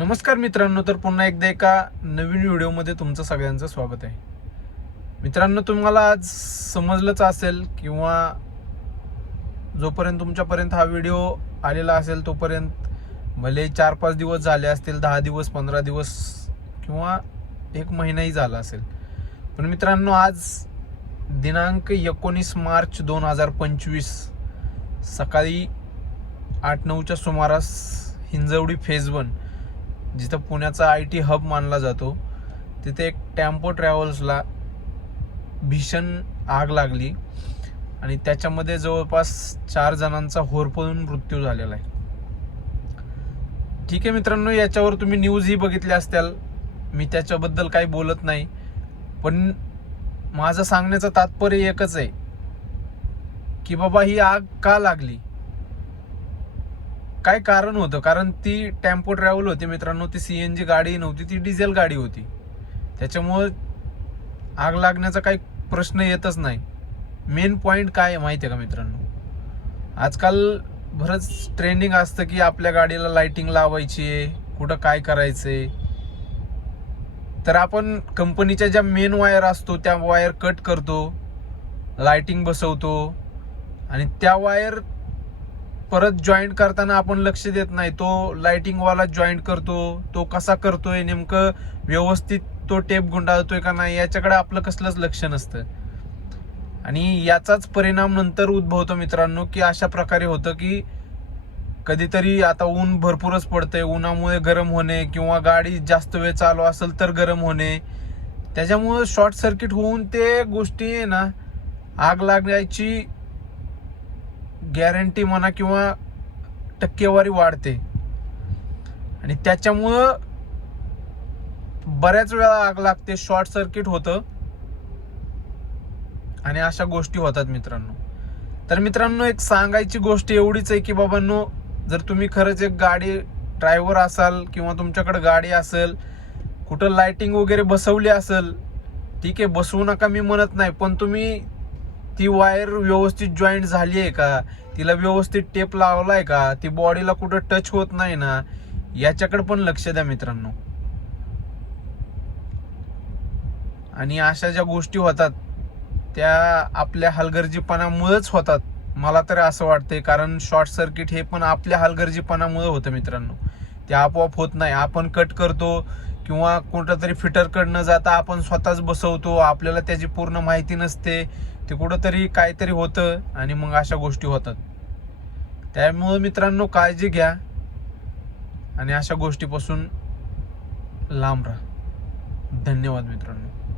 नमस्कार मित्रांनो तर पुन्हा एकदा एका नवीन व्हिडिओमध्ये तुमचं सगळ्यांचं स्वागत आहे. मित्रांनो तुम्हाला आज समजलंच असेल किंवा जोपर्यंत तुमच्यापर्यंत हा व्हिडिओ आलेला असेल तोपर्यंत भले चार पाच दिवस झाले असतील दहा दिवस पंधरा दिवस किंवा एक महिनाही झाला असेल. पण मित्रांनो आज दिनांक एकोणीस मार्च दोन हजार पंचवीस सकाळी आठ नऊच्या सुमारास हिंजवडी फेज वन जिथं पुण्याचा आय टी हब मानला जातो तिथे एक टेम्पो ट्रॅव्हल्सला भीषण आग लागली आणि त्याच्यामध्ये जवळपास चार जणांचा होरपळून मृत्यू झालेला आहे. ठीक आहे मित्रांनो याच्यावर तुम्ही न्यूजही बघितल्या असत्याल. मी त्याच्याबद्दल काही बोलत नाही. पण माझं सांगण्याचं तात्पर्य एकच आहे की बाबा ही आग का लागली? काय कारण होतं? कारण ती टेम्पो ट्रॅव्हल होती मित्रांनो ती सी एन जी गाडी नव्हती ती डिझेल गाडी होती. त्याच्यामुळं आग लागण्याचा काही प्रश्न येतच नाही. मेन पॉईंट काय आहे माहिती आहे का मित्रांनो? आजकाल बरंच ट्रेंडिंग असतं की आपल्या गाडीला लायटिंग लावायची आहे कुठं काय करायचंय. तर आपण कंपनीच्या ज्या मेन वायर असतो त्या वायर कट करतो लायटिंग बसवतो. आणि त्या वायर परत जॉईंट करताना आपण लक्ष देत नाही. तो लाइटिंगवाला जॉईंट करतो तो कसा करतोय नेमकं व्यवस्थित तो टेप गुंडाळतोय का नाही याच्याकडे आपलं कसलंच लक्ष नसतं. आणि याचाच परिणाम नंतर उद्भवतो मित्रांनो की अशा प्रकारे होतं की कधीतरी आता ऊन भरपूरच पडतंय. उन्हामुळे गरम होणे किंवा गाडी जास्त वेळ चालू असेल तर गरम होणे. त्याच्यामुळं शॉर्ट सर्किट होऊन ते गोष्टी आहे ना आग लागण्याची गॅरंटी म्हणा किंवा टक्केवारी वाढते. आणि त्याच्यामुळं बऱ्याच वेळा आग लागते शॉर्ट सर्किट होतं. आणि अशा गोष्टी होतात मित्रांनो. तर मित्रांनो एक सांगायची गोष्ट एवढीच आहे की बाबांनो जर तुम्ही खरंच एक गाडी ड्रायव्हर असाल किंवा तुमच्याकडे गाडी असेल कुठं लाइटिंग वगैरे बसवली असेल ठीक आहे बसवू नका मी म्हणत नाही पण तुम्ही ती वायर व्यवस्थित जॉईंट झाली आहे का? तिला व्यवस्थित टेप लावलाय का? ती बॉडीला कुठं टच होत नाही ना? याच्याकडे पण लक्ष द्या मित्रांनो. आणि अशा ज्या गोष्टी होतात त्या आपल्या हलगर्जीपणामुळेच होतात. मला तर असं वाटतंय कारण शॉर्ट सर्किट हे पण आपल्या हलगर्जीपणामुळे होतं मित्रांनो. ते आपोआप होत नाही. आपण कट करतो किंवा कुठं तरी फिटरकडनं जाता आपण स्वतःच बसवतो. आपल्याला त्याची पूर्ण माहिती नसते. ते कुठंतरी काहीतरी होतं आणि मग अशा गोष्टी होतात. त्यामुळं मित्रांनो काळजी घ्या आणि अशा गोष्टीपासून लांब राहा. धन्यवाद मित्रांनो.